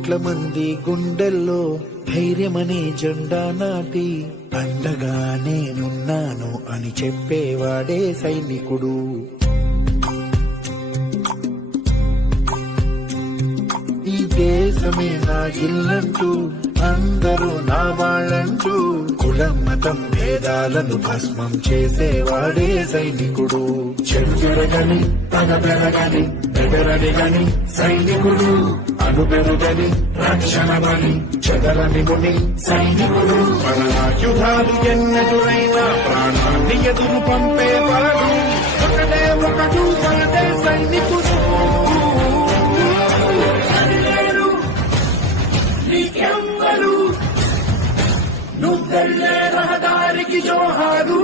కోట్ల మంది గుండెల్లో ధైర్యమనే జెండా నాటి అండగా నేనున్నాను అని చెప్పేవాడే సైనికుడు. ఈ దేశమే నా ఇల్లంటూ అందరూ నా వాళ్ళంటూ కులం మతం భేదాలను భస్మం చేసేవాడే సైనికుడు. చెడు జరగని పగ పెరగని బెదరని సైనికుడు, అను పెరుగని రక్షణ బలి చెదరని ముని సైనికుడు. మన ఆయుధాలు ఎన్నెదురైనా ప్రాణాన్ని ఎదురు పంపే వాడు ఒకటే ఒకడు మనదే సైనికుడు. నీకెవ్వరు నువ్వెళ్ళే రహదారికి జోహారు.